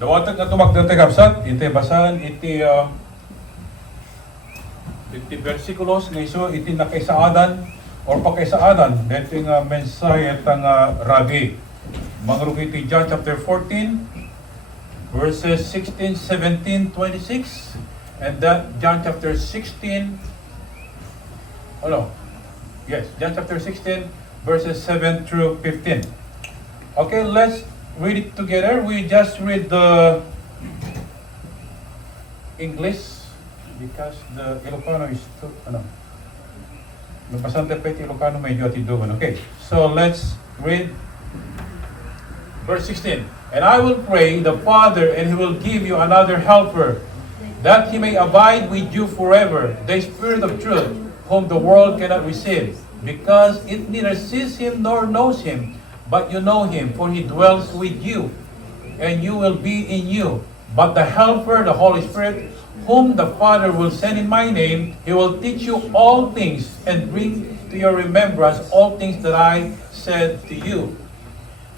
Dawatag nga tumagdan tayo kapsat, iti basahan, iti versikulos nga iso, iti nakaisaadan, or pakaisaadan, dito yung mensahe at ang Rabi. Mangrug iti John chapter 14, verses 16, 17, 26, and that John chapter 16, John chapter 16, verses 7 through 15. Okay, let's read it together. We just read the English because the Ilocano is too, Nabasante pa iti Ilocano medyo atidugan. Okay, so let's read verse 16. And I will pray the Father, and He will give you another helper, that He may abide with you forever, the Spirit of truth, whom the world cannot receive, because it neither sees Him nor knows Him. But you know Him, for He dwells with you, and you will be in you. But the Helper, the Holy Spirit, whom the Father will send in my name, He will teach you all things, and bring to your remembrance all things that I said to you.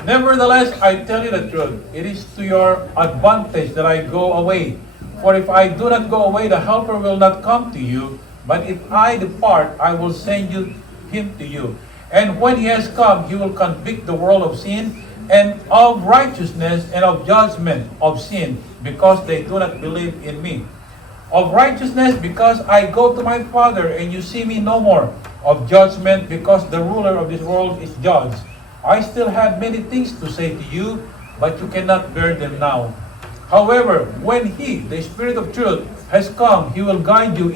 Nevertheless, I tell you the truth, it is to your advantage that I go away. For if I do not go away, the Helper will not come to you. But if I depart, I will send Him to you. And when He has come, He will convict the world of sin, and of righteousness, and of judgment of sin, because they do not believe in me. Of righteousness, because I go to my Father, and you see me no more. Of judgment, because the ruler of this world is judged. I still have many things to say to you, but you cannot bear them now. However, when He, the Spirit of truth, has come, He will guide you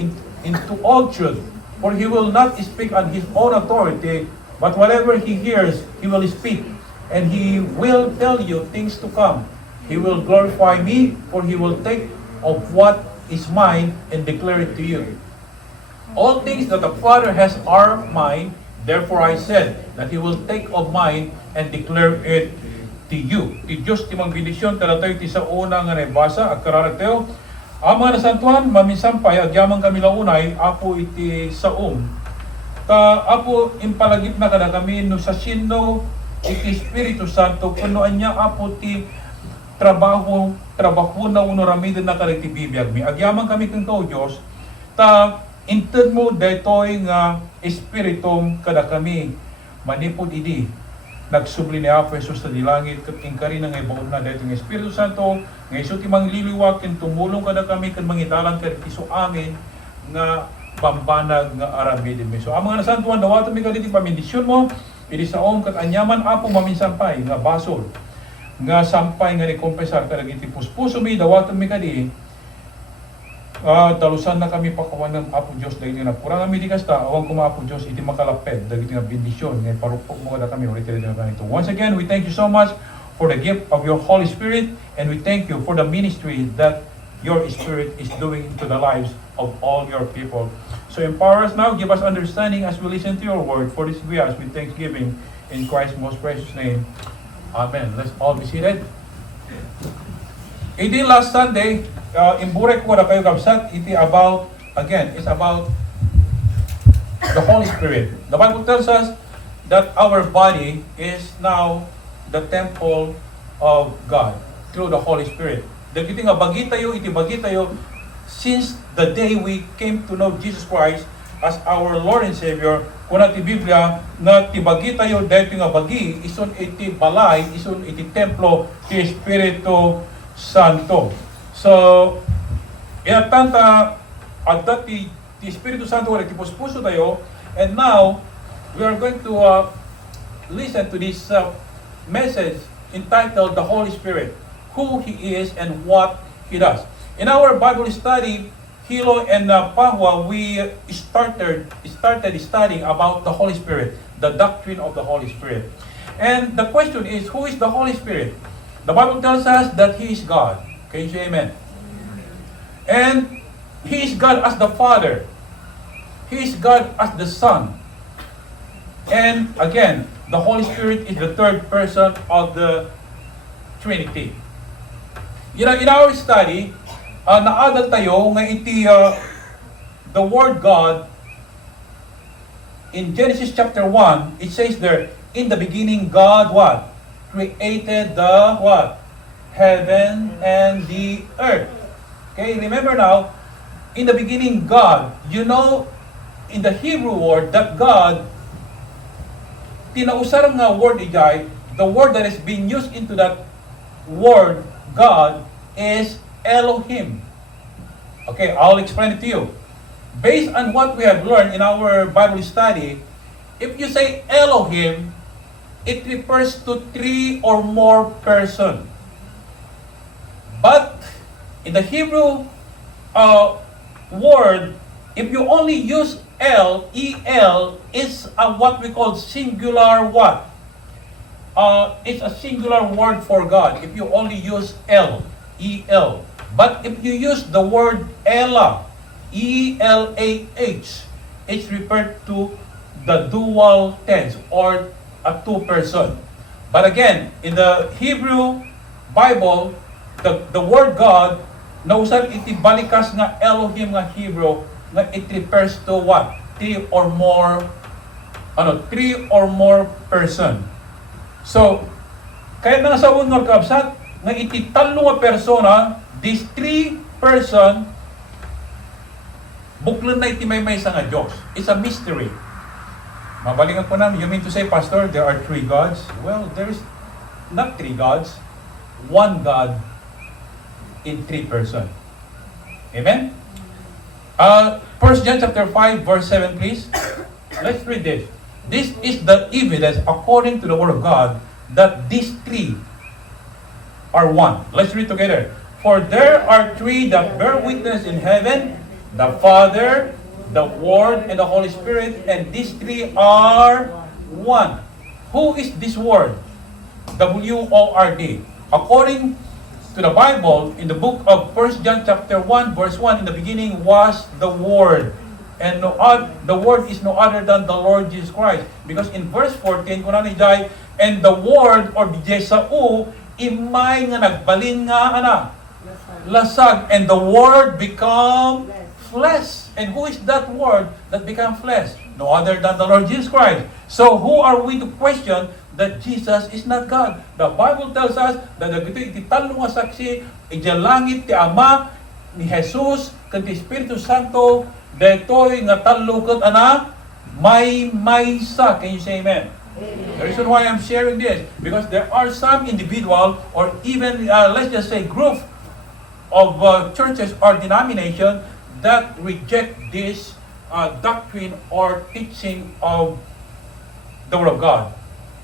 into all truth. For He will not speak on His own authority, but whatever He hears, He will speak, and He will tell you things to come. He will glorify me, for He will take of what is mine and declare it to you. All things that the Father has are mine, therefore I said that He will take of mine and declare it to you. Ti Diyos timang bendisyon, talatay ti sa una nga nabasa, at kararateo, ang mga nasantuan, mamisampay, agyamang kami launay, apo iti saom. Apo impalagip na kada kami no sa sino iti Espiritu Santo kunoan niya apo ti trabaho na uno ramid na kada ti bibiyag mi agyaman kami kento Dios ta inted mo daytoy nga espiritum kada kami manipod idi nagsubli ni Apo Jesus sa dilangit ket ingkari na nga ibaon na daytoy nga Espiritu Santo nga isu ti mangliliwag ken tumulong kada kami ken mangidalan ket isu amin nga pambanag nga aramidin mi. So ang mga nasantuan dawaton mi kaditi pamindisyon mo idi saom ket anyaman apo maminsampay nga basol nga sampay nga ni kompensar kadagiti puspuso mi dawaton mi kadi talusan na kami pakawan ng Apo Dios dagiti na kurang ami di kasta awang kuma Apo Dios iti makalaped dagiti nga bendisyon nga parupok mo kada kami ulit na ganito. Once again, we thank you so much for the gift of your Holy Spirit, and we thank you for the ministry that your Spirit is doing to the lives of all your people. So empower us now, give us understanding as we listen to your word. For this we ask with thanksgiving in Christ's most precious name. Amen. Let's all be seated. Iti last Sunday, imburek ko na kayo kapsat, it's about the Holy Spirit. The Bible tells us that our body is now the temple of God through the Holy Spirit. Dagiti nga bagi tayo since the day we came to know Jesus Christ as our Lord and Savior. Kuna ti Biblia nga tibagi tayo dahil nga bagi ison iti balay, ison iti templo ti Espiritu Santo. So inatanta adda ti Espiritu Santo wala ti puspuso tayo, and now we are going to listen to this message entitled The Holy Spirit, who He is and what He does. In our Bible study, Hilo and Pahwa, we started studying about the Holy Spirit, the doctrine of the Holy Spirit. And the question is, who is the Holy Spirit? The Bible tells us that He is God. Can you say amen? And He is God as the Father. He is God as the Son. And again, the Holy Spirit is the third person of the Trinity. In our study, naadal tayo nga iti the Word God in Genesis chapter 1, it says there, in the beginning God what? Created the what? heaven and the earth. Okay, remember now, in the beginning, God, you know, in the Hebrew word, that God, tinausar nga word ijay, the word that is being used into that word, God, is Elohim. Okay, I'll explain it to you. Based on what we have learned in our Bible study, if you say Elohim, it refers to 3 or more person. But in the Hebrew word, if you only use El is what we call singular what? It's a singular word for God if you only use El. But if you use the word Elah, E-L-A-H, it's referred to the dual tense or a two-person. But again, in the Hebrew Bible, the word God, nausan iti balikas nga Elohim nga Hebrew, nga it refers to what? 3 or more person. So, kaya nga sa unang kabsat, nga iti talo nga persona, these 3 person, buklan na iti may sa nga Diyos. It's a mystery. Mabalingan ko namin, you mean to say, Pastor, there are 3 gods? Well, there is not 3 gods. 1 God in 3 person. Amen? 1 John chapter 5, verse 7, please. Let's read this. This is the evidence, according to the Word of God, that these 3 are one. Let's read together. For there are 3 that bear witness in heaven, the Father, the Word, and the Holy Spirit, and these 3 are one. Who is this Word? W-O-R-D. According to the Bible, in the book of 1 John chapter 1, verse 1, in the beginning was the Word. And the Word is no other than the Lord Jesus Christ. Because in verse 14, kunan ni Jai, and the Word, or di sa u, imay nga nagbalin nga, lasag. And the Word become flesh. And who is that Word that become flesh? No other than the Lord Jesus Christ. So who are we to question that Jesus is not God? The Bible tells us that iti talo nga saksi, iti langit ti Ama ni Jesus kanti Espiritu Santo detoy nga talo ket may maysa. Can you say amen? Amen? The reason why I'm sharing this, because there are some individual or even let's just say group of churches or denomination that reject this doctrine or teaching of the Word of God.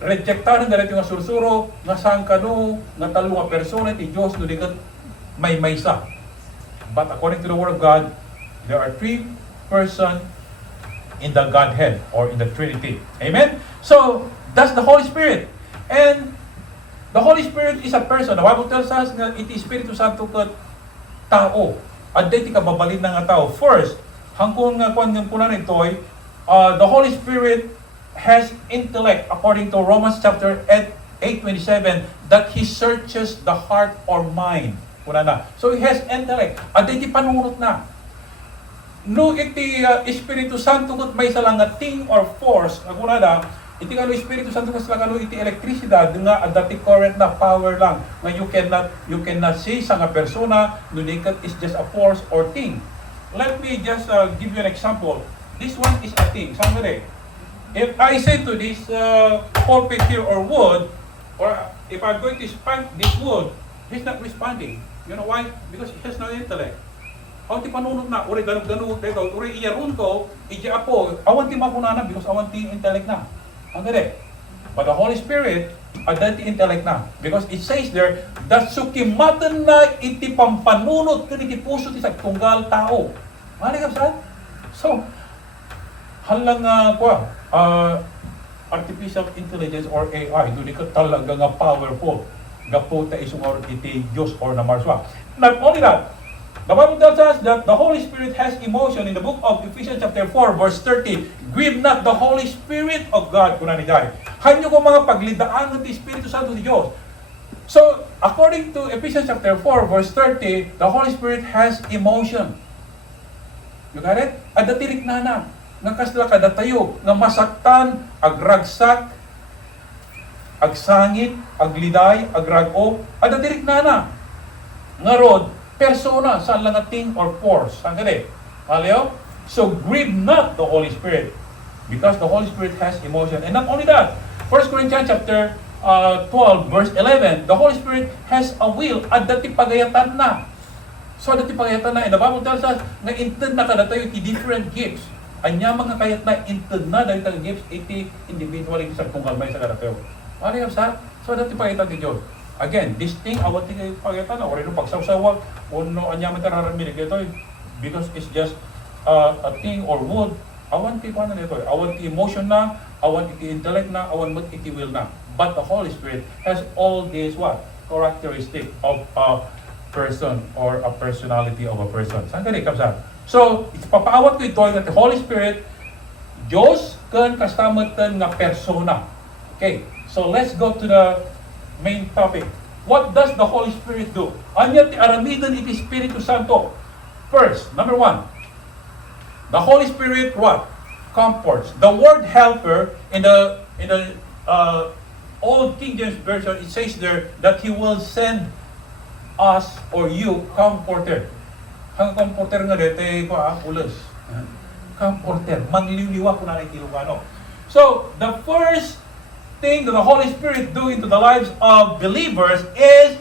Rejectaran na rin yung sursuro, nga sangkano, nga talo nga persona, ti Diyos, no dikat may maysa. But according to the Word of God, there are 3 person in the Godhead or in the Trinity. Amen? So, that's the Holy Spirit. And the Holy Spirit is a person. The Bible tells us na iti Espiritu Santo kat tao. At dito ka babalin na nga tao. First, hangkong nga kwan ng punan ito ay, the Holy Spirit has intellect, according to Romans chapter 8:27, that He searches the heart or mind. Kuna na. So He has intellect. At iti panunot na. No iti Espiritu Santo kat may salang nga thing or force, kuna na, iti kano Espiritu Santo kat salang iti elektrisidad, nga dati current na power lang. Nga you cannot say sa nga persona, no dikat is just a force or thing. Let me just give you an example. This one is a thing. Somebody. If I say to this pulpit here or wood, or if I'm going to spank this wood, he's not responding. You know why? Because he has no intellect. Awan ti panunod na, uri ganug-ganug, uri iyarun ko, ija apo, awan ti makunana because awan ti intellect na. Ang gede. But the Holy Spirit, adan ti intellect na. Because it says there, that sukimatan na iti pampanunod kani ti puso ti sagtunggal tao. Mali kapsat? So, halang artificial intelligence or AI, doon ka talaga nga powerful. Gaputa isong or iti Diyos or na marswa. Not only that, the Bible tells us that the Holy Spirit has emotion in the book of Ephesians chapter 4, verse 30. Grieve not the Holy Spirit of God. Kunan ni Jai. Hanyo ko mga paglidaan ng Espiritu Santo ni Diyos. So, according to Ephesians chapter 4, verse 30, the Holy Spirit has emotion. You got it? At datilik na nga kasla kada tayo nga masaktan, agragsak, agsangit, agliday, agrago, adadirik na. Nga rod, persona, saan lang ating or force. Saan ka di? Aliyo? So, grieve not the Holy Spirit. Because the Holy Spirit has emotion. And not only that, 1 Corinthians chapter 12, verse 11, the Holy Spirit has a will at dati pagayatan na. So, dati pagayatan na. And the Bible tells us, na intend na kada tayo iti different gifts. Anya mga kayat na intend na dahil tayo gifts, iti individually sa kung kalmay sa kada tayo. Ano yung sa? So, dati pagayatan ni Diyos. Again, this thing, awat tingay pagayatan na. O rin pagsawsawag, o no, anya man tararaminig ito. Because it's just a thing or wood. Awan ti paano nito? Awan ti emotion na, awan ti intellect na, awan mo iti will na. But the Holy Spirit has all these what? Characteristic of a person or a personality of a person. Saan ka rin, kapsa? So, papaawat ko ito that the Holy Spirit, Diyos kan kastamatan nga persona. Okay, so let's go to the main topic. What does the Holy Spirit do? Anya ti aramidan iti Espiritu Santo. First, number one, the Holy Spirit what? Comforts. The word helper in the Old King James Version, it says there that He will send us or you comforter. Ang comforter nga dito ulas. Comforter, mangliliwa ko na Ilocano. So, the first thing that the Holy Spirit do into the lives of believers is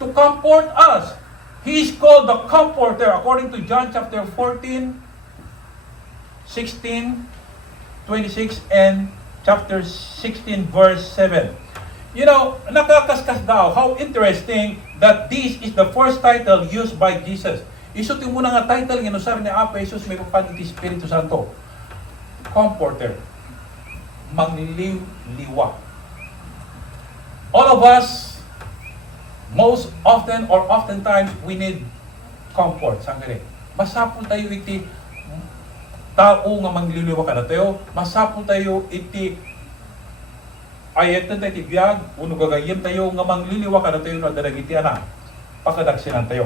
to comfort us. He is called the Comforter according to John chapter 14, 16, 26, and chapter 16, verse 7. You know, nakakaskas daw. How interesting that this is the first title used by Jesus. Isut yung muna nga title ng inusar ni Apo Jesus may papan iti Espiritu Santo. Comforter. Mangliliwa. All of us, most often or oftentimes, we need comfort. Saan ka rin? Masapul tayo iti tao nga mangliliwa ka na tayo. Masapul tayo iti ayatan tayo iti biyag. Uno gagayim tayo nga mangliliwa ka na tayo na daragiti na. Pakadaksinan tayo.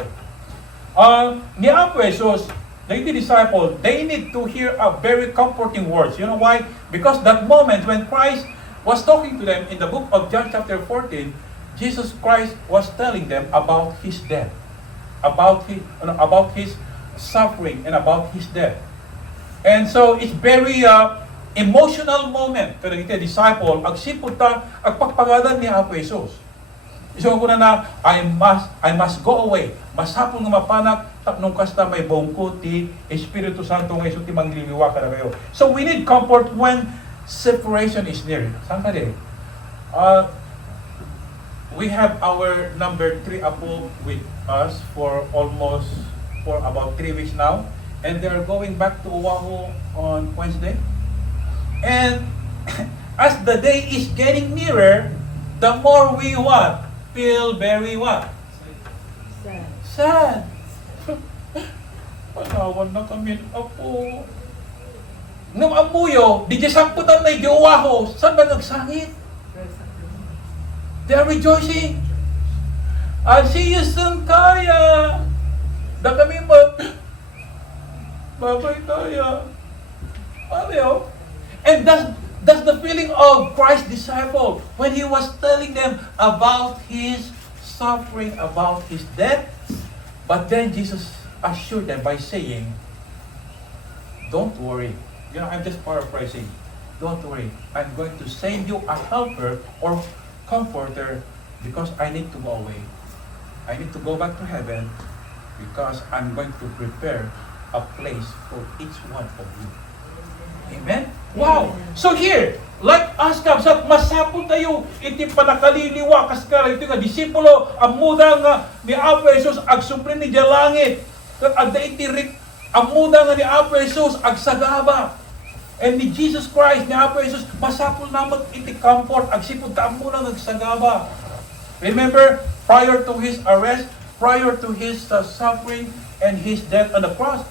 Ni Apo Jesus, the disciples, they need to hear a very comforting words. You know why? Because that moment when Christ was talking to them in the book of John chapter 14, Jesus Christ was telling them about His death, about His suffering, and about His death. And so it's very emotional moment kada iti disciple agsipud ta agpagpagadan ni Apo Jesus. Isong ko na I must go away. Masapon nga mapanak tapnong kasta may bongko ti Espiritu Santo nga iso ti mangliliwa kada kayo. So we need comfort when separation is near. Saan ka din? We have our number 3 apo with us for about 3 weeks now. And they're going back to Oahu on Wednesday. And as the day is getting nearer, the more we what? Feel very what? Sad. Panawan na kami, apo. Nung amuyo, di samputan na Oahu, saan ba nagsangit? They're rejoicing. I'll see you soon, Kaya. Da kami babay Kaya. Ano? And that's the feeling of Christ's disciple when He was telling them about His suffering, about His death. But then Jesus assured them by saying, don't worry. You know, I'm just paraphrasing. Don't worry. I'm going to send you a helper or comforter because I need to go away. I need to go back to heaven because I'm going to prepare a place for each one of you. Amen? Wow! So here, like us kapsat, masapon tayo iti panakaliliwa kaskara ito nga disipulo ang muda nga ni Apo Jesus agsuprin ni Jalangit at iti ang muda nga ni Apo Jesus agsagaba. And ni Jesus Christ, ni Apo Jesus, masapol naman iti comfort, agsipod ta muna nagsagaba. Remember, prior to His arrest, prior to His suffering and His death on the cross,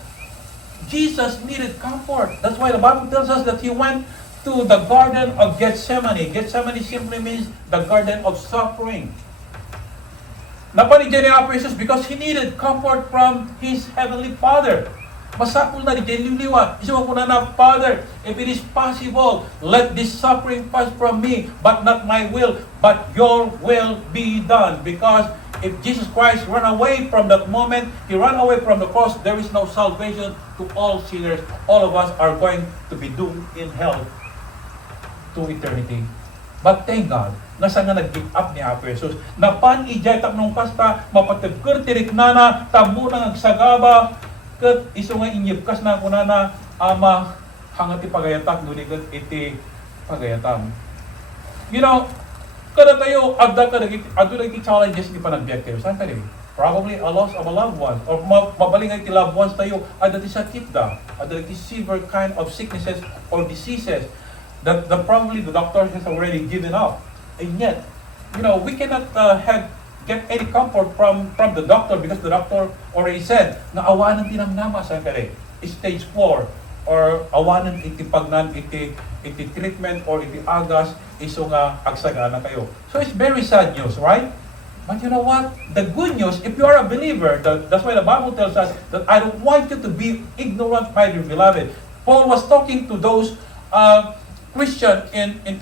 Jesus needed comfort. That's why the Bible tells us that He went to the Garden of Gethsemane. Gethsemane simply means the Garden of Suffering. Napanigyan ni Apo Jesus because He needed comfort from His Heavenly Father. Masapul na di liliwa. Isama ko na, Father, if it is possible, let this suffering pass from me, but not my will, but your will be done. Because if Jesus Christ ran away from that moment, He ran away from the cross, there is no salvation to all sinners. All of us are going to be doomed in hell to eternity. But thank God, nasa nga nag-give up ni Apo Jesus. Napan ijay tap nung kasta, mapatagkir tirik nana, tamo nang agsagaba, kat iso nga inyipkas na kuna na ama hangati pagayatak, nuligat iti pagayatam. You know, kada tayo, adda naging challenges ni panagbiyak tayo. Saan tayo? Probably a loss of a loved one, or mabalingay ti loved ones tayo, adda ti sakit da, adda ti severe kind of sicknesses or diseases that probably the doctor has already given up. And yet, you know, we cannot get any comfort from the doctor because the doctor already said na awanan tinamnama sa kare. Stage 4 or awanan iti pagnan iti treatment or iti agas iso nga agsagana kayo. So it's very sad news, right? But you know what? The good news, if you are a believer, that's why the Bible tells us that I don't want you to be ignorant, my dear beloved. Paul was talking to those Christian in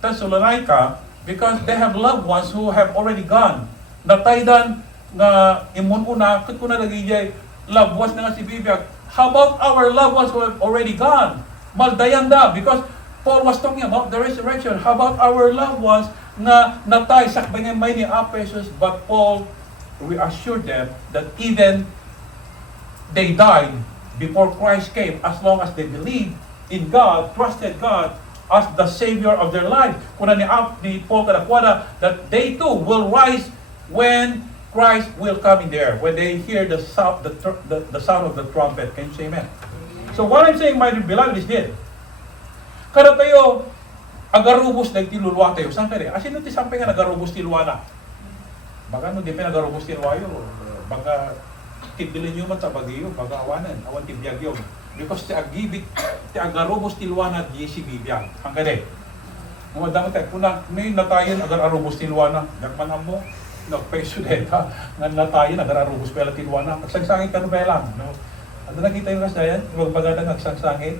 Thessalonica because they have loved ones who have already gone. Nataydan nga imun una, kat kuna lagi jay loved ones na nga si Bibiyag. How about our loved ones who have already gone? Maldayan da, because Paul was talking about the resurrection. How about our loved ones na natay sakbay nga may ni Aphesus, but Paul reassured them that even they died before Christ came, as long as they believed in God, trusted God as the Savior of their life. Kuna ni Paul kadakwada that they too will rise when Christ will come in there, when they hear the sound of the trumpet. Can you say amen? So what I'm saying, my beloved, is this. Kada tayo, agarubos na itilulwa tayo. Saan ka rin? Asin ti sampay nga nagarubos tilwa na. Baka no, di pa nagarubos tilwa yun. Baka tibilin nyo man sa bagiyo, baka awanan, awan tibiyag yun. Because ti agibit, ti agarubos tilwa na di si bibiyag. Ang kade. Namadama tayo, kuna, may natayan agarubos tilwa na. Dakman mo, nagpeso deta, nga natayan agarubos pala tilwa na. Agsangsangit ka no ba lang? No? Ano nakita yung kasdayan? Magbagadang agsangsangit.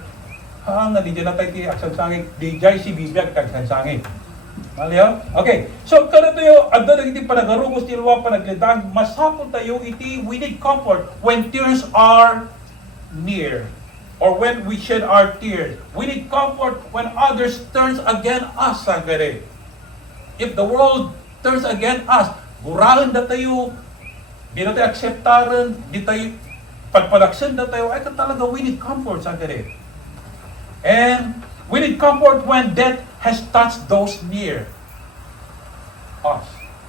Nga di dyan natay ti agsangsangit, di jay si bibiyag agsangsangit. Maliyaw? Okay. So, kada tayo, adda iti panagarubos tilwa, panaglidang, masapon tayo iti, we need comfort when tears are near. Or when we shed our tears. We need comfort when others turns against us, sangare. If the world turns against us, gurahan na tayo, di na tayo akseptaran, di tayo pagpalaksan na tayo, ay talaga we need comfort, sangare. And we need comfort when death has touched those near us.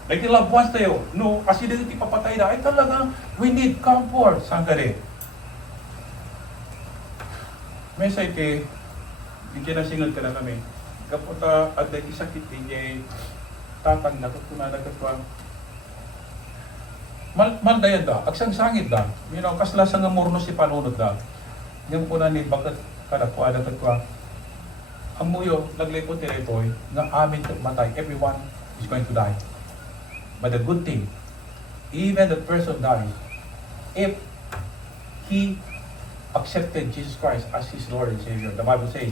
Like the loved ones tayo, no, kasi dito papatay na, ay talagang we need comfort, sangare. May sa iti, hindi nasingan ka na kami. Kapunta at dahil sakit din tatang na kuna na katwa. Maldayan da, agsangsangit da. You know, kaslasan nga murno si panunod da. Yung kuna ni bagat kadakwa na katwa. Ang muyo, naglipot ni Repoy, nga amin matay. Everyone is going to die. But the good thing, even the person dies, if he accepted Jesus Christ as his Lord and Savior. The Bible says,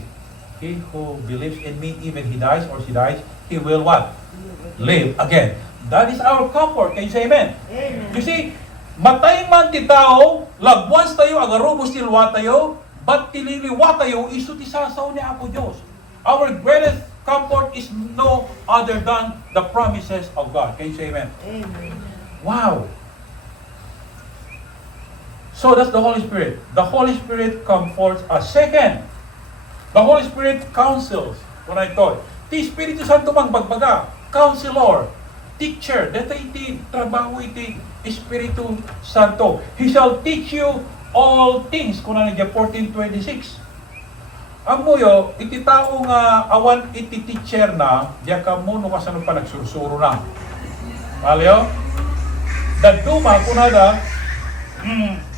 he who believes in me, even he dies or she dies, he will what? Live again. That is our comfort. Can you say amen? Amen. You see, matay man ti tao, lagwans tayo, agarubos tilwa tayo, but tililiwa tayo, iso ti sasaw ni Apo Diyos. Our greatest comfort is no other than the promises of God. Can you say amen? Amen. Wow. So that's the Holy Spirit. The Holy Spirit comforts us. Second, the Holy Spirit counsels. When I thought, ti Espiritu Santo mang bagbaga, counselor, teacher, dito iti trabaho iti Espiritu Santo. He shall teach you all things. Kuna na 14:26. Ang muyo, iti tao nga awan iti teacher na, diya ka mo no kasano pa nagsursuro na. Aliyo? Daduma kuna na,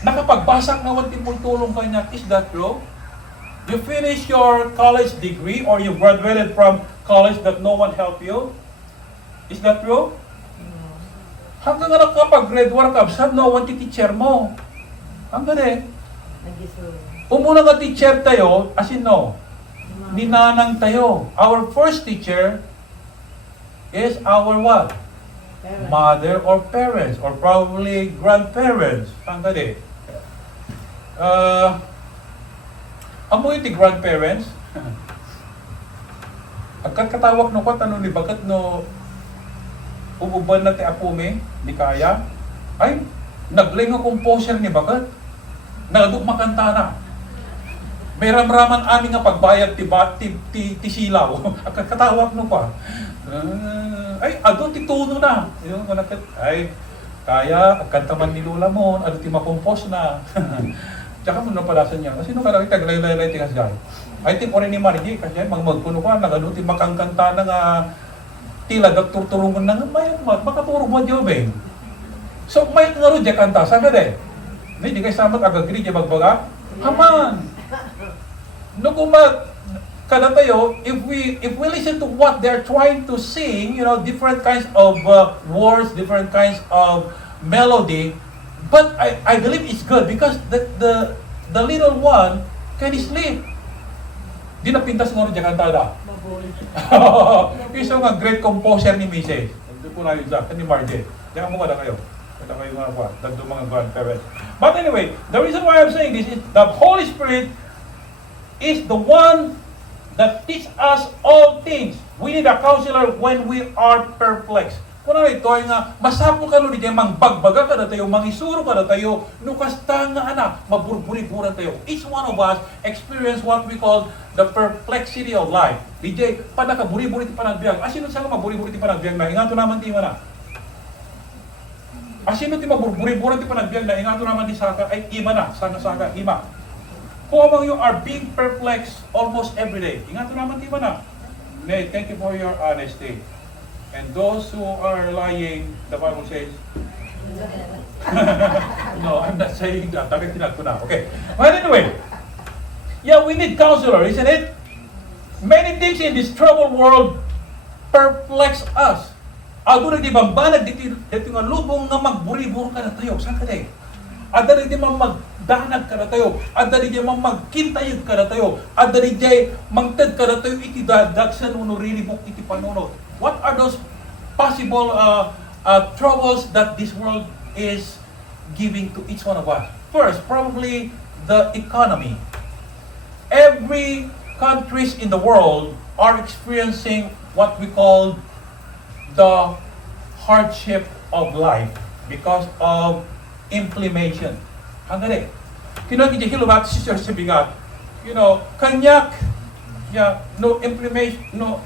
nakapagbasa nga wanting mong tulong kanya. Is that true? You finish your college degree or you graduated from college that no one helped you? Is that true? Hanggang nga nakapag-grade 1 ka, saan no one teacher mo? Hanggang Umuna nga teacher tayo, as in no, ninanang tayo. Our first teacher is our what? Mother or parents, or probably grandparents. Saan ka di? Amo iti grandparents. Agkat katawak no ko, tanong ni bagat no ububan na ti apume, di kaya. Ay, nagling ang composer ni bagat. Nagaduk makanta na. May ramraman aming nga pagbayad ti silaw. Agkat katawak no pa. Ay, ado ti tuno na. Yung ay, kaya agkanta man ni Lula mo, ado ti makompose na. Tsaka mo napalasan niya. Kasi nung kalaki taglay-lay ti kasgay. Ay, ti po rin ni Margie, kasi magpuno ka, nagano ti makangkanta na nga tila nagturturungan na nga, mayat mat, makaturog mo Diyobeng. So, mayat nga ro diya kanta, saan ka de? Hindi kayo samat agagri diya magbaga? Aman! No kumat, kada tayo, if we listen to what they're trying to sing, you know, different kinds of words, different kinds of melody, but I believe it's good because the little one can sleep. Di na pintas mo rin dyan kantada. Isa nga great composer ni Mrs. Hindi po na yun sa ni Margie. Diyan mo kada kayo. Kada kayo nga po. Dagdo mga grandparents. But anyway, the reason why I'm saying this is the Holy Spirit is the one that teach us all things. We need a counselor when we are perplexed. Kung ito ay nga, masapol ka nun diyan, mangbagbaga ka na tayo, mangisuro ka na tayo, nukasta nga anak, maburburi-buran tayo. Each one of us experience what we call the perplexity of life. DJ, panakaburi-buri ti panagbiag. Asino siya nga maburi-buri ti panagbiag na, ingato naman ti mana. Asino ti maburburi-buran ti panagbiag na, ingato naman ti saka, ay ima na, saka-saka, ima. Kung among you are being perplexed almost every day, ingato naman ti mana. Nate, thank you for your honesty. And those who are lying, the Bible says, no, I'm not saying that. Bakit tinag ko na? Okay. But anyway, yeah, we need counselor, isn't it? Many things in this troubled world perplex us. Ado na di bambanag dito nga lubong nga magburi-buro ka na tayo. Saan ka tayo? Ada rin di magdanag ka na tayo. Ada rin di magkintayag ka na tayo. Ada rin di mangtad ka na tayo. Iti dadagsan uno rinibok iti panunod. What are those possible troubles that this world is giving to each one of us? First, probably the economy. Every countries in the world are experiencing what we call the hardship of life because of inflammation. Hanggang kinaki di kilowatt sister sabigat. You know, kanyak, yeah, no inflammation, no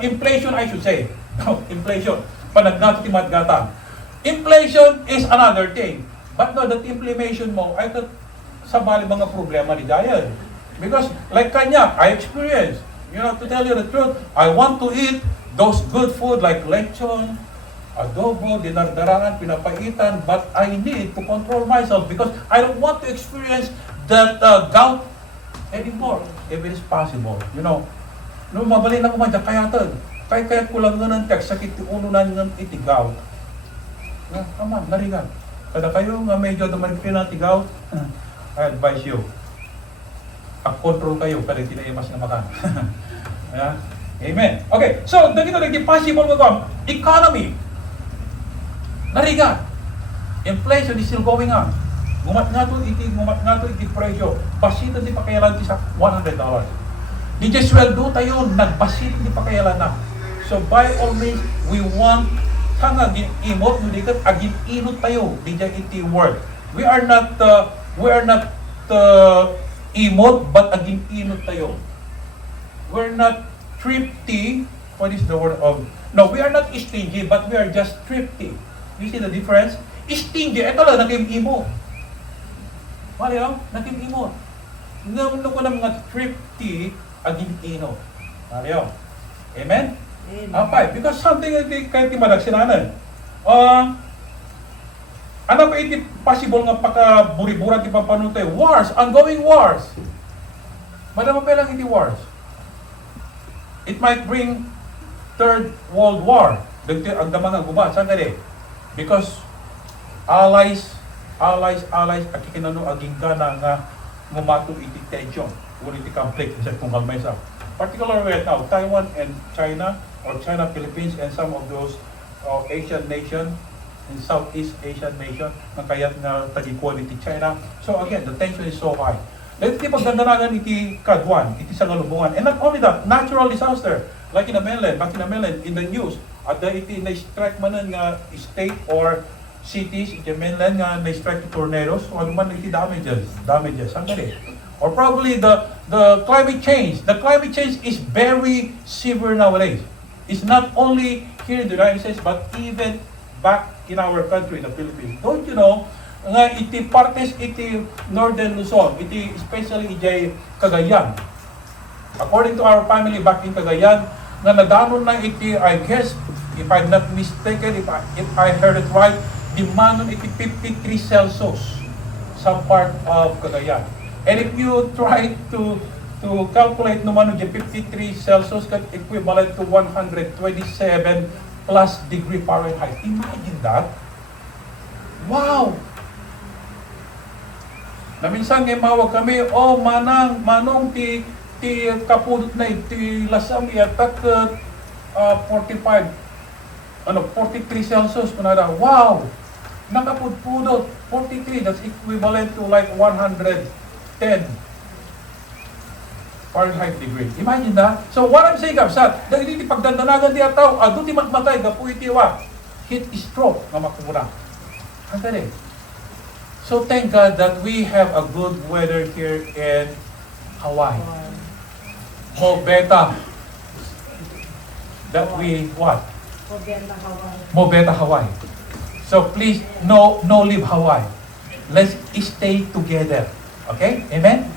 inflation I should say. No, inflation. Panaggato ti matgatang. Inflation is another thing. But no, that inflammation mo, ay sabali mga problema ni Dayan. Because like kanya, I experience. You know, to tell you the truth, I want to eat those good food like lechon, adobo, dinardarangan, pinapaitan, but I need to control myself because I don't want to experience that gout anymore, if it is possible. You know, no mabali na ko man dyan, kaya kulang nga ng sakit uno na nga itigaw. Na, aman, narigan. Kada kayo nga medyo dumalig na tigaw, I advise you, control kayo kada tinayamas na makan. Yeah? Amen. Okay, so dagito naging possible mo economy. Narigan. Inflation is still going on. Gumat nga to iti presyo. Basita di pakayalan ti sa $100. Di just sweldo tayo, nagbasit di pakayalan na. So by all means, we want hanga imot no dikat agin inot tayo di jay iti word. We are not imot but agin inot tayo. We're not thrifty. What is the word of? No, we are not stingy but we are just thrifty. You see the difference? Stingy, ito lang nakim-imo. Mali lang, nakim-imo. Ngayon ko lang mga thrifty agin ino. Mali lang. Amen? Apay, because something kahit di managsinanan. Ano ba iti possible nga pagka-buri-buran ti papanutay? Wars, ongoing wars. Madama pa lang iti wars. It might bring Third World War. Ang damang gubat, saan ka di? Because allies allies, akikinano aging gana nga mumato iti tension, kung iti conflict, isa kung kalmay sa. Particularly right now, Taiwan and China, or China, Philippines, and some of those Asian nation, in Southeast Asian nation, na kayat nga tagikuan iti China. So again, the tension is so high. Let's iti pagdandanagan iti kadwan, iti sangalubungan. And not only that, natural disaster, like in the mainland, back in the mainland, in the news, at the iti na-strike manan nga state or cities, iti mainland nga na-strike iti tornadoes, o ano man iti damages, sandali. Or probably the climate change. The climate change is very severe nowadays. It's not only here in the United States, but even back in our country, the Philippines. Don't you know, nga iti partes iti Northern Luzon, iti especially iti Cagayan. According to our family back in Cagayan, nga nadanon na iti, I guess, if I'm not mistaken, if I heard it right, dimanon iti 53 Celsius some part of Cagayan. And if you try to calculate naman yung 53 Celsius, equivalent to 127 plus degree Fahrenheit. Imagine that. Wow! Na minsan ngay mawag kami, manong ti kapudot na iti lasam iatak 43 Celsius kunada. Wow! Nakapudpudot 43, that's equivalent to like 110 Fahrenheit degree. Imagine that. So what I'm saying, kapsat, dahil iti pagdandanagan di ataw, ado ti matmatay, gapu iti wa, heat stroke nga makumura. Andali. So thank God that we have a good weather here in Hawaii. Mobeta. That we what? Mobeta, Hawaii. So please, no leave Hawaii. Let's stay together. Okay? Amen?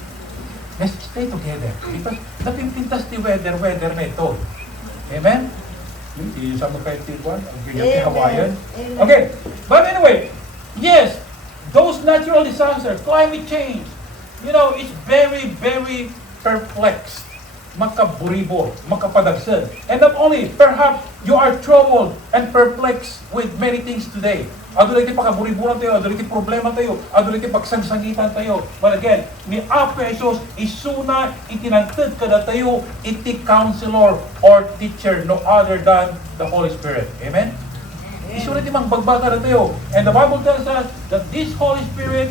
Let's stay together. Because napipintas ti weather na ito. Amen? Hindi sa mga kaitibuan, ang ganyan Hawaiian. Okay. But anyway, yes, those natural disasters, climate change, you know, it's very, very perplexed. Makaburibo, makapadagsan. And not only, perhaps you are troubled and perplexed with many things today. Ado iti pakaburiburan tayo, ado iti problema tayo, ado iti pagsangsangitan tayo. But again, ni Apo Jesus, isuna itinantad kada tayo iti counselor or teacher, no other than the Holy Spirit. Amen? Isuna iti mangbagbaga na tayo. And the Bible tells us that this Holy Spirit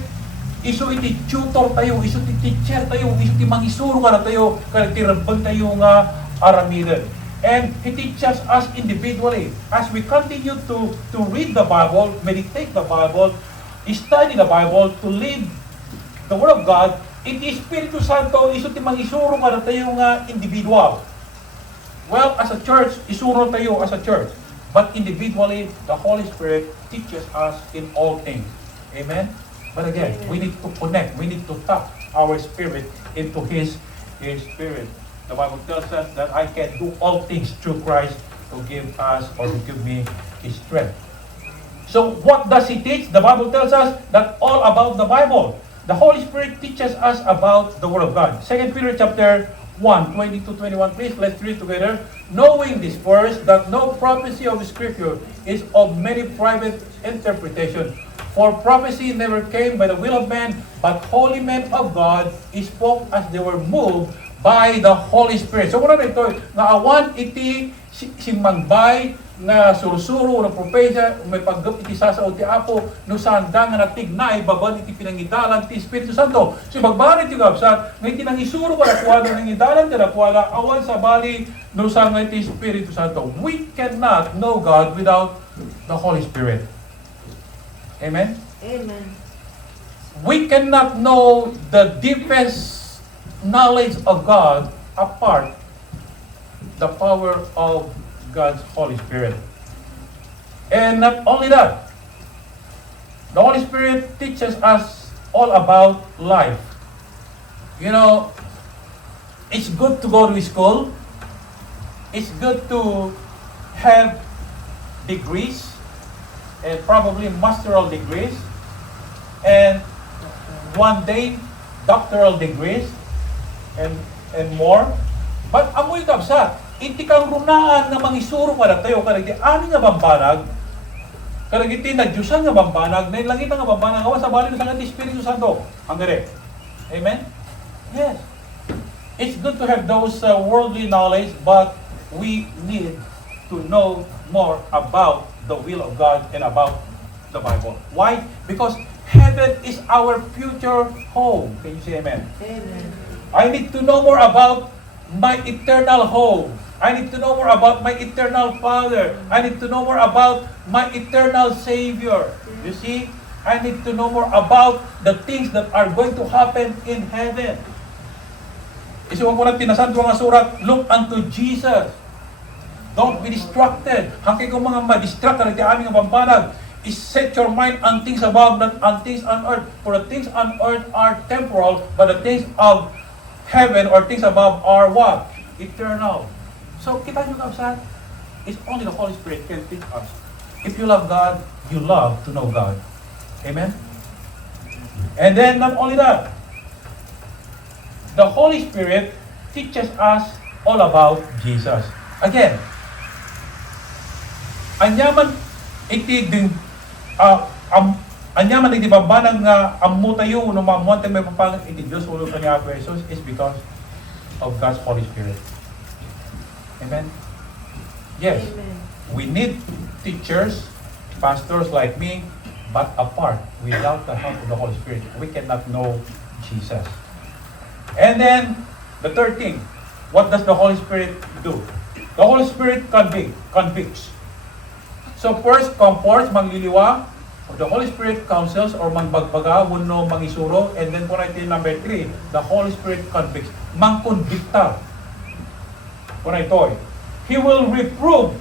iso iti tutor tayo, iso iti teacher tayo, iso iti mangisuro ka na tayo, kaya iti rabang tayo nga aramidan. And He teaches us individually. As we continue to read the Bible, meditate the Bible, study the Bible, to live the Word of God, iti Espiritu Santo, iso iti mangisuro ka na tayo nga individual. Well, as a church, isuro tayo as a church. But individually, the Holy Spirit teaches us in all things. Amen? But again, we need to connect. We need to tap our spirit into His Spirit. The Bible tells us that I can do all things through Christ to give us or to give me His strength. So what does He teach? The Bible tells us that all about the Bible. The Holy Spirit teaches us about the Word of God. 2 Peter chapter 1, 20-21, please, let's read together. Knowing this first, that no prophecy of Scripture is of many private interpretation. For prophecy never came by the will of man, but holy men of God spoke as they were moved by the Holy Spirit. So muna na ito, nga awan iti simmangbay, nga sursuro, na propesya, may paggap iti sasaod ti Apo, no sanda nga natignay, baban iti pinangidalan ti Espiritu Santo. So magbahan iti kapsat, nga iti nangisuro ka nakuha, nangidalan ti nakuha, awan sa bali, no sanda iti Espiritu Santo. We cannot know God without the Holy Spirit. Amen? Amen. We cannot know the deepest knowledge of God apart the power of God's Holy Spirit. And not only that, the Holy Spirit teaches us all about life. You know, it's good to go to school. It's good to have degrees, and probably masteral degrees, and one day doctoral degrees, and more. But amoy kapsat, iti kang runaan nga mangisuro ka na tayo, kanag di ani nga bambanag, Karagiti na Diyosan nga bambanag, na langit nga bambanag, awa sa bali sa Espiritu Santo. Ang gari. Amen? Yes. It's good to have those worldly knowledge, but we need to know more about the will of God and about the Bible. Why? Because heaven is our future home. Can you say amen? Amen. I need to know more about my eternal home. I need to know more about my eternal Father. I need to know more about my eternal Savior. You see? I need to know more about the things that are going to happen in heaven. Isuwan ko na tinasanto nga surat, look unto Jesus. Don't be distracted. Hanggang kung mga ma-distract na aming bambanag, is set your mind on things above, not on things on earth. For the things on earth are temporal, but the things of heaven or things above are what? Eternal. So, kita nyo kapsat, it's only the Holy Spirit can teach us. If you love God, you love to know God. Amen? And then, not only that, the Holy Spirit teaches us all about Jesus. Again, anyaman iti din anyaman iti babanang nga ammo tayo no mamuante may papang iti Dios ulo kanya Apo Jesus is because of God's Holy Spirit. Amen. Yes. Amen. We need teachers, pastors like me, but apart, without the help of the Holy Spirit, we cannot know Jesus. And then, the third thing, what does the Holy Spirit do? The Holy Spirit convicts. So first, comforts, mangliliwa. The Holy Spirit counsels or mangbagbaga, wano mangisuro. And then, number 3, the Holy Spirit convicts. Mangkonbikta. He will reprove.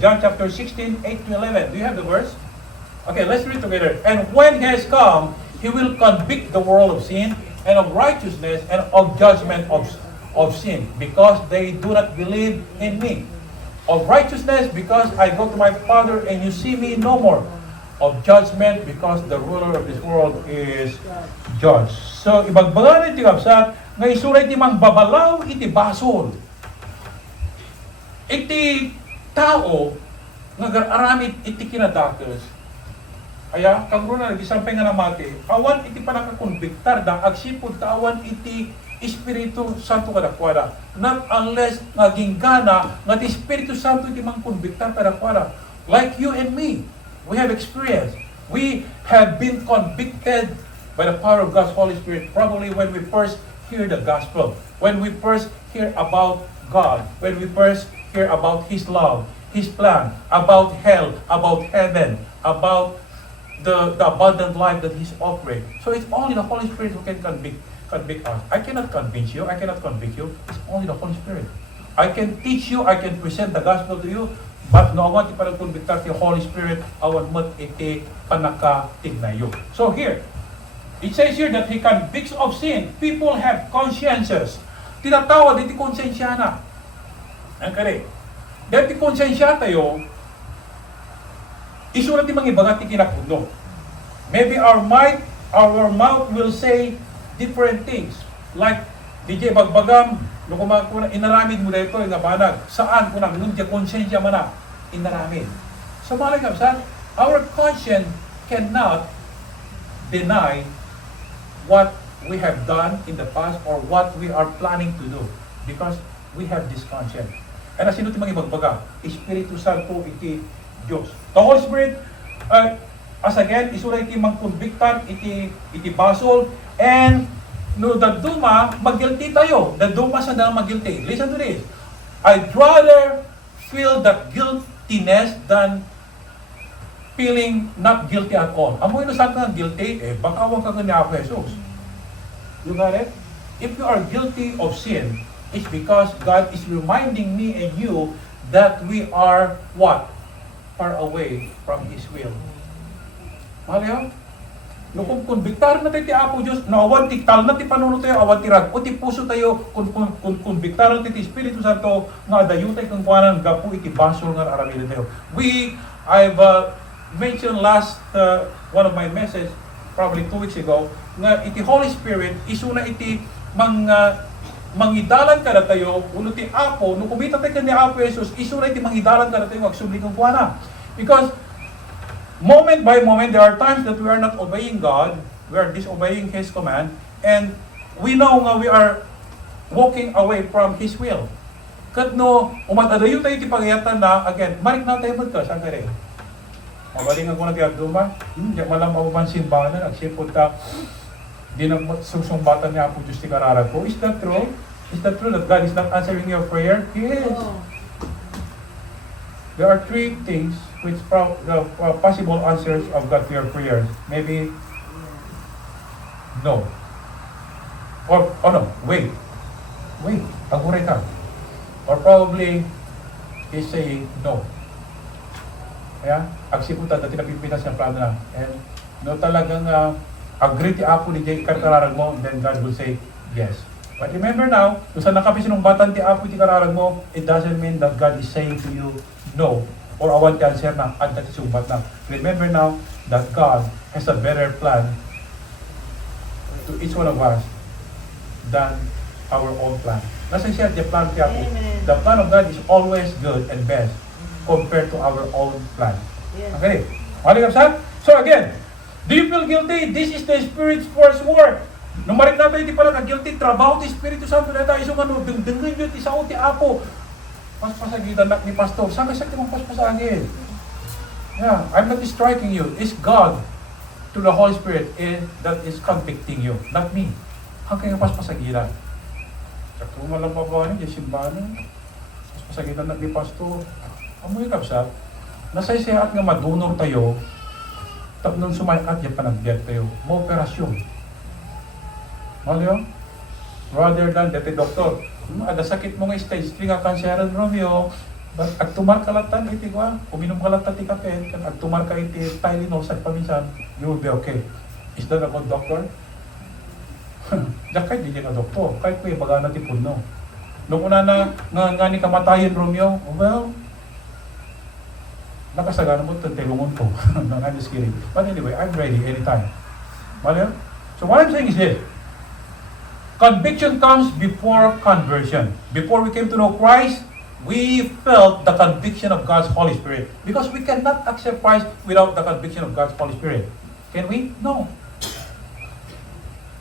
John chapter 16, 8 to 11. Do you have the verse? Okay, let's read together. And when He has come, He will convict the world of sin and of righteousness and of judgment of sin, because they do not believe in me. Of righteousness, because I go to my Father and you see me no more. Of judgment, because the ruler of this world is judged. So, ibagbagan iti kapsat, nga isura iti mang babalaw iti basol. Iti tao, nga aramid iti kinadakes, kaya, kagro na, gisampay nga namati, awan iti panakakonbiktar da, agsipod ta awan iti Espiritu Santo kadakwada. Not unless naging gana, nga ti Espiritu Santo iti mangkonbiktar kadakwada. Like you and me, we have experience. We have been convicted by the power of God's Holy Spirit, probably when we first hear the gospel, when we first hear about God, when we first hear about His love, His plan, about hell, about heaven, about the abundant life that He's offering. So it's only the Holy Spirit who can convict us. I cannot convince you, I cannot convict you. It's only the Holy Spirit. I can teach you, I can present the gospel to you, but no one ti panagkonbiktar ti Holy Spirit, awan mo't iti panakatignayo. So here, it says here that He convicts of sin. People have consciences. Tinatawad iti konsensya na. Ang kare. Dahil ti konsensya tayo, isulat ti mangibagat ti kinapuno. Maybe our mouth will say different things. Like, DJ bagbagam, no kumakuna, inaramid mo na ito, yung nabanag. Saan ko nang nung konsensya man na, inaramid. So mga kapsan, our conscience cannot deny what we have done in the past or what we are planning to do. Because we have this conscience. Ano sino ti mangibagbaga? Espiritu Santo iti Diyos. The Holy Spirit, as again, isura iti mangkonbiktan, iti basol, and no, the duma, mag-guilty tayo. The duma sa dang mag-guilty. Listen to this. I'd rather feel that guiltiness than feeling not guilty at all. Amoy no saan ka guilty, baka awang ka kanya ako Jesus. You got it? If you are guilty of sin, it's because God is reminding me and you that we are what? Far away from His will. Mahal yun? No, kung konbiktar na tayo ti Apo Diyos, no, awan ti tal na ti panuno tayo, awan ti rag, o ti puso tayo, kung konbiktar na ti Espiritu Santo, nga adayo tayo kung kuwanan, gapu iti basol nga aramili tayo. I've mentioned last, one of my message, probably 2 weeks ago, nga iti Holy Spirit, isuna iti mangidalan ka na tayo, uno ti Apo, no kumita tayo ni Apo Jesus, isuna iti mangidalan ka na tayo, agsubli kong kuwana. Because moment by moment, there are times that we are not obeying God, we are disobeying His command, and we know nga we are walking away from His will. Kat no, umatadayo tayo ti pagayatan na, again, marik na tayo ka, saan ka rin? Mabaling ako na ti Abduma, di malam mababan simbahan na, nagsipod ta, di na susumbatan niya po Diyos ti kararag ko. Is that true? Is that true that God is not answering your prayer? He is. There are three things which possible answers of God to your prayers. Maybe no. Or no, wait, aguray ka. Or probably he's saying no. Kaya, agsiputan na tinapimpitas ng plano na. And no talagang agree ti Apo ni Jay kararag mo, then God will say yes. But remember now, kung saan nakapisinungbatan ti Apo ti kararag mo, it doesn't mean that God is saying to you no, or awan ti answer na, at that is sumbat na. Remember now that God has a better plan to each one of us than our own plan. Nasa siya, the plan ti Apo. The plan of God is always good and best compared to our own plan. Yes. Okay? Mali kapsat? So again, do you feel guilty? This is the Spirit's first work. Nung marik natin, hindi pala ka-guilty, trabaho ti Espiritu Santo na tayo, isang ano, dengdengin yun, isao ti Apo. Paspasagitan na ni Pastor, saan ka siya timang paspasagin? Yeah, I'm not striking you. It's God, to the Holy Spirit, that is convicting you, not me. Hanggang yung paspasagitan. Sa tumalang babawan niya, simbahan, paspasagitan na ni Pastor. Amoy kapsat, nasay siya at nga madunor tayo, tapos sumayakat niya panagbiyak tayo, mo operasyon. Malyo? Rather than, dati doktor, ada sakit mo nga stage 3 nga kanseran, Romeo, but agtumar kalatan iti ko, uminom kalatan ti kape, kan agtumar ka iti Tylenol sa paminsan, you will be okay. Is that a good doctor? Diyak kahit di niya ka doktor, kahit ko yung bagana ti puno. Nung una na nga ni kamatayin, Romeo, well, nakasagana mo tantilungon ko. No, I'm just kidding. But anyway, I'm ready anytime. Malyo? So what I'm saying is this. Conviction comes before conversion. Before we came to know Christ, we felt the conviction of God's Holy Spirit. Because we cannot accept Christ without the conviction of God's Holy Spirit. Can we? No.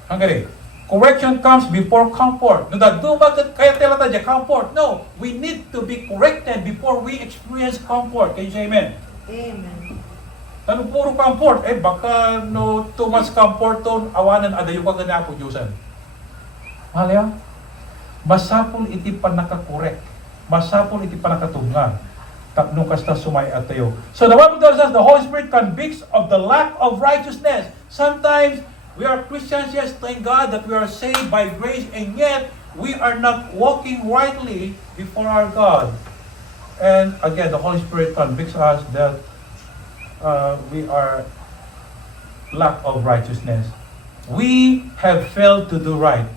Hanggang correction comes before comfort. No, kaya tela tayo comfort. No, we need to be corrected before we experience comfort. Can you say amen? Amen. Ano puro comfort? Baka no too much comfort to awanan adayo ka ganyan po Diyosan. Malaya, masapol iti panakakorek. Masapol iti panakatungan. Tapno kasta sumay at tayo. So the Bible tells us the Holy Spirit convicts of the lack of righteousness. Sometimes we are Christians, yes, thank God that we are saved by grace, and yet we are not walking rightly before our God. And again, the Holy Spirit convicts us that we are lack of righteousness. We have failed to do right.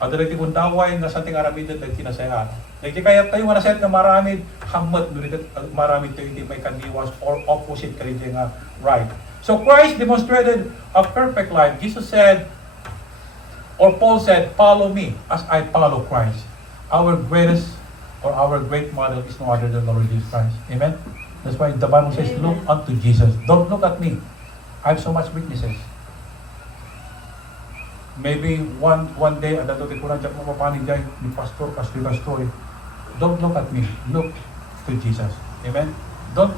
Ada lagi kung daway nga sa ating aramid at kinasaya. Lagi kaya tayo nga nasayat nga maramid, hamad nulit at maramid tayo hindi may kandiwas or opposite ka rin nga right. So Christ demonstrated a perfect life. Jesus said, or Paul said, follow me as I follow Christ. Our greatest or our great model is no other than the Lord Jesus Christ. Amen? That's why the Bible says, look unto Jesus. Don't look at me. I have so much weaknesses. Maybe one day, adato ti kuna jak mapapanig jay ni pastor kastoy. Don't look at me. Look to Jesus. Amen. Don't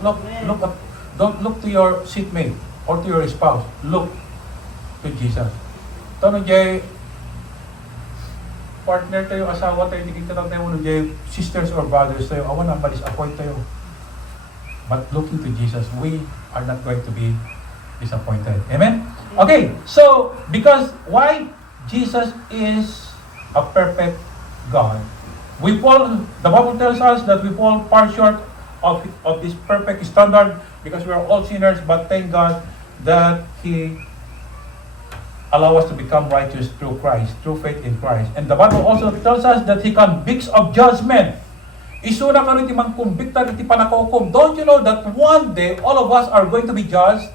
look to your seatmate or to your spouse. Look to Jesus. Tano jay partner tayo, asawa tayo, hindi kita lang tayo jay sisters or brothers tayo. Awan na ma-disappoint tayo. But looking to Jesus, we are not going to be disappointed. Amen? Okay, so, because why? Jesus is a perfect God. We fall, the Bible tells us that we fall far short of this perfect standard because we are all sinners, but thank God that He allows us to become righteous through Christ, through faith in Christ. And the Bible also tells us that He convicts of judgment. Isuna ka rin timang kumbiktan iti panakahukom. Don't you know that one day all of us are going to be judged?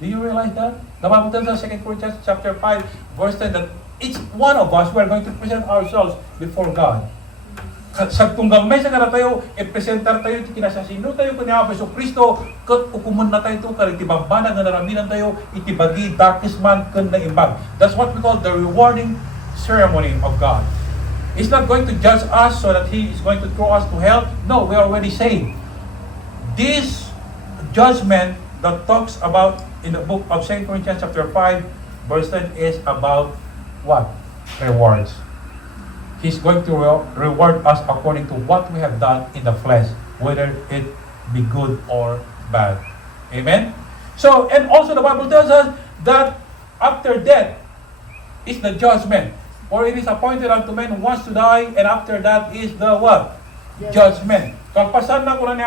Do you realize that? The Bible tells us 2 Corinthians chapter 5, verse 10, that each one of us, we are going to present ourselves before God. sa tunggang mesa ka na tayo, i-presentar tayo, kinasasino tayo kanya Hesus Kristo, kat ukuman na tayo ito, karitibang banag na naraminan tayo, itibagi, darkest man, kan na imbag. That's what we call the rewarding ceremony of God. He's not going to judge us so that He is going to throw us to hell. No, we are already saved. This judgment that talks about in the book of 2 Corinthians chapter 5, verse 10 is about what? Rewards. He's going to reward us according to what we have done in the flesh, whether it be good or bad. Amen? So, and also the Bible tells us that after death is the judgment. For it is appointed unto men once to die, and after that is the what? Judgment. Kalpasan na ko na ni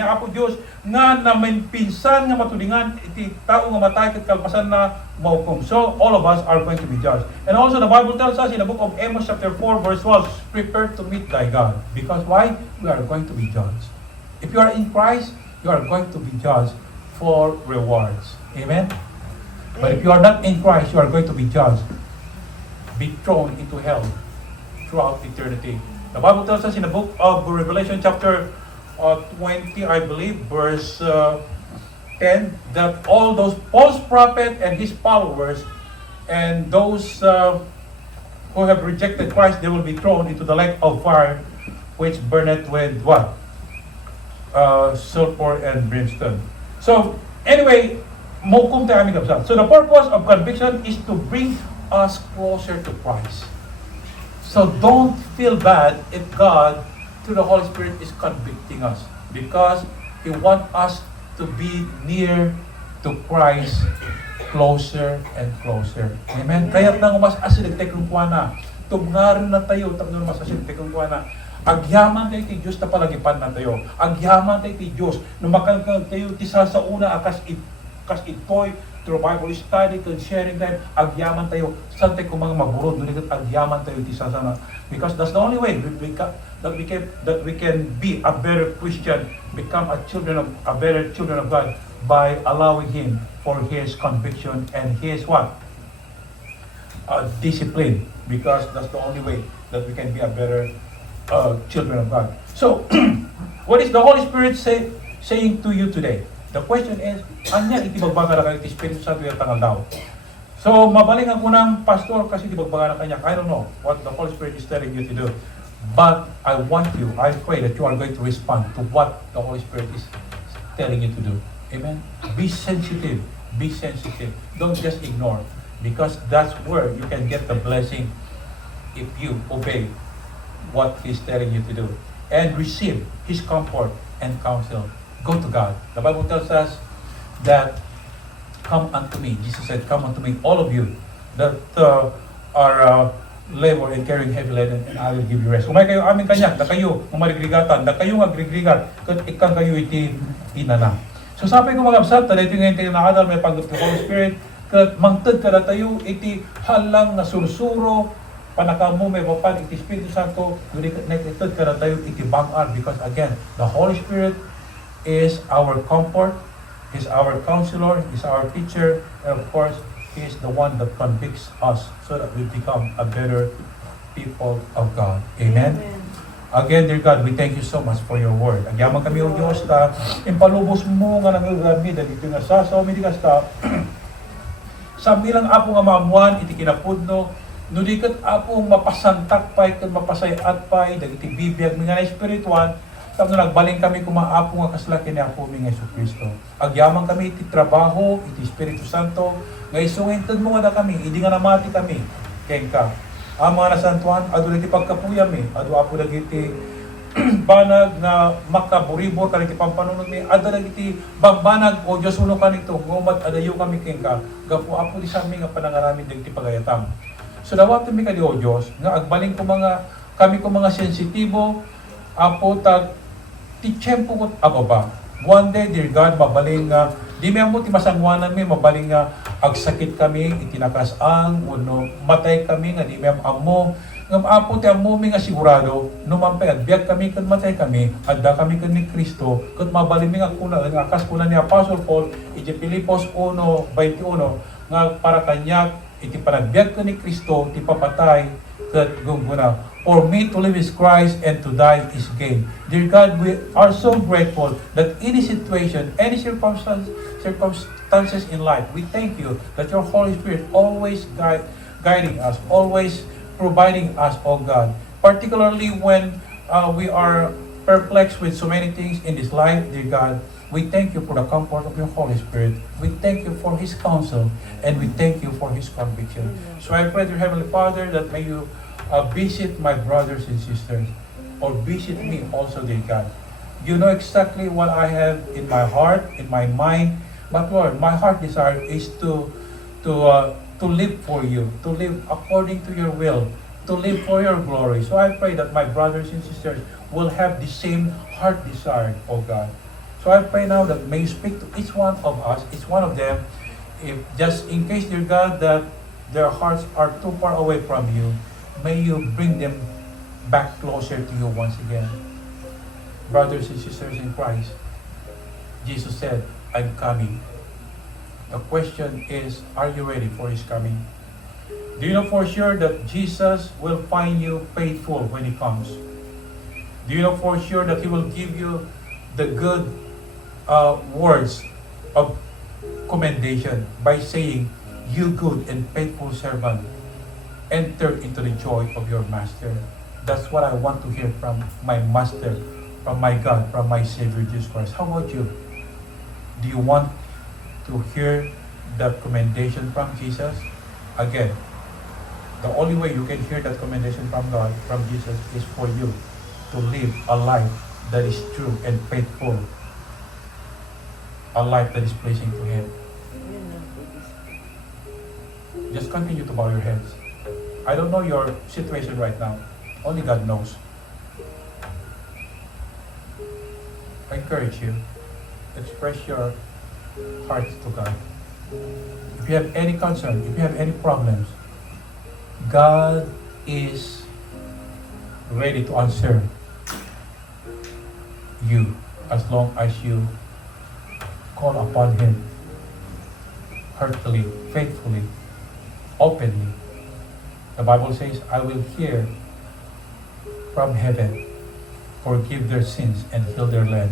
Apo Diyos nga namin pinsan nga matulingan iti tao nga matay ket kalpasan na maukom. So all of us are going to be judged. And also the Bible tells us in the book of Amos chapter 4 verse 12, prepare to meet thy God. Because why? We are going to be judged. If you are in Christ, you are going to be judged for rewards. Amen? But if you are not in Christ, you are going to be judged, be thrown into hell throughout eternity. The Bible tells us in the book of Revelation chapter 20, I believe, verse 10, that all those false prophet and his followers and those who have rejected Christ, they will be thrown into the lake of fire, which burneth with what? Sulfur and brimstone. So, anyway, mukum tayo aming kapsat. So, the purpose of conviction is to bring us closer to Christ. So don't feel bad if God, through the Holy Spirit, is convicting us, because He wants us to be near to Christ, closer and closer. Amen? Kaya't nang mas asilig tayo na, tumngarin na tayo, tapos mas asilig tayo na, agyaman tayo ti Diyos na palagipan na tayo. Agyaman tayo ti Diyos, numakang tayo ti sa una, akas itoy, through Bible study, and sharing time, agyaman tayo, saan tayo kung mga maburod, nulikat agyaman tayo ti sasana. Because that's the only way that we can be a better Christian, become a better children of God, by allowing Him for His conviction and His what? Discipline. Because that's the only way that we can be a better children of God. So, what is the Holy Spirit saying to you today? The question is, anya itibagbaga na kayo ti Espiritu Santo yung tangal daw. So, mabaling ang unang pastor kasi itibagbaga na kanya. I don't know what the Holy Spirit is telling you to do. But I pray that you are going to respond to what the Holy Spirit is telling you to do. Amen? Be sensitive. Be sensitive. Don't just ignore. Because that's where you can get the blessing if you obey what He's telling you to do. And receive His comfort and counsel. Go to God. The Bible tells us that, come unto me. Jesus said, come unto me, all of you that are labor and carrying heavy laden, and I will give you rest. Kung may kayo amin kanya, da kayo, marigligatan, da kayo magrigrigat, kat ikang kayo iti inana. So sabi ko mga absat, tayo ito ngayon tayo nakadal, may pagkat ng Holy Spirit, kat mangtad ka na tayo, iti halang na sursuro, panakamu may papan, iti Espiritu Santo, nakitad ka na tayo, iti bangar, because again, the Holy Spirit is our comfort, is our counselor, is our teacher, and of course, He is the one that convicts us so that we become a better people of God. Amen? Amen. Again, dear God, we thank you so much for your word. Agyaman kami, O Diyos, ta impalubos mo nga nangagami, dahil ito nga sasaw, midigas ta, sa bilang apo nga maamuan, iti kinapudno, nudikat apo mapasantak pa'y, kan mapasayat pa'y, dahil iti bibiyag, mga na espirituan, tapos nagbaling kami kumaapo nga kaslakin ni Apo mi nga Yesu Kristo. Agyaman kami iti trabaho, iti Espiritu Santo, nga isungintad mo nga na kami, hindi nga namati kami, kaya ka. Ang mga nasantuan, ado na iti pagkapuyam ado apo na iti banag na makaburibor ka iti pampanunod mi, ado na iti bambanag o Diyos uno ka nito, ngumat adayo kami kaya ka, gapo apo di sa amin nga panangaramid ng iti pagayatam. So dawat mi kadi o Diyos, nga agbaling ko kami ko mga sensitibo, apo tag ti tiyempo ko ababa. One day, dear God, mabaling di may amo ti masangwanan mi, mabaling agsakit kami, itinakasang, uno, matay kami, nga di may amo, ngam apo ti amo mi nga sigurado, numampay, agbiag kami, kan matay kami, adda kami kan ni Kristo, kan mabaling mi nga kuna, nga akas kuna ni Apostle Paul, iti Pilipos 1:21, nga para kanya, iti panagbiag ka ni Kristo, ti papatay, that guna. For me to live is Christ and to die is gain. Dear God, we are so grateful that any situation, any circumstances in life, we thank you that your Holy Spirit always guiding us, always providing us, oh God. Particularly when we are perplexed with so many things in this life, dear God, we thank you for the comfort of your Holy Spirit. We thank you for His counsel, and we thank you for His conviction. So I pray, dear Heavenly Father, that may you visit my brothers and sisters, or visit me also, dear God. You know exactly what I have in my heart, in my mind. But Lord, my heart desire is to live for you, to live according to your will, to live for your glory. So I pray that my brothers and sisters will have the same heart desire, oh God. So I pray now that may you speak to each one of us, each one of them, if just in case, dear God, that their hearts are too far away from you, may you bring them back closer to you once again. Brothers and sisters in Christ, Jesus said, I'm coming. The question is, are you ready for His coming? Do you know for sure that Jesus will find you faithful when He comes? Do you know for sure that He will give you the good words of commendation by saying, you good and faithful servant, enter into the joy of your master? That's what I want to hear from my master, from my God, from my Savior Jesus Christ. How about you? Do you want to hear that commendation from Jesus? Again, the only way you can hear that commendation from God, from Jesus, is for you to live a life that is true and faithful, a life that is pleasing to Him. Just continue to bow your heads. I don't know your situation right now. Only God knows. I encourage you, express your heart to God. If you have any concern, if you have any problems, God is ready to answer you as long as you call upon Him heartily, faithfully, openly. The Bible says, I will hear from heaven, forgive their sins and heal their land.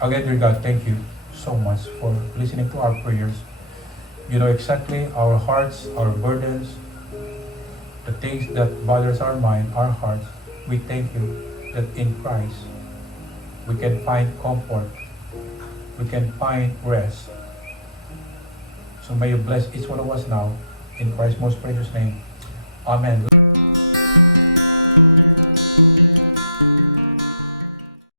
Again, dear God, thank you so much for listening to our prayers. You know exactly our hearts, our burdens, the things that bothers our mind, our hearts. We thank you that in Christ we can find comfort, we can find rest. So may you bless each one of us now, in Christ's most precious name. Amen.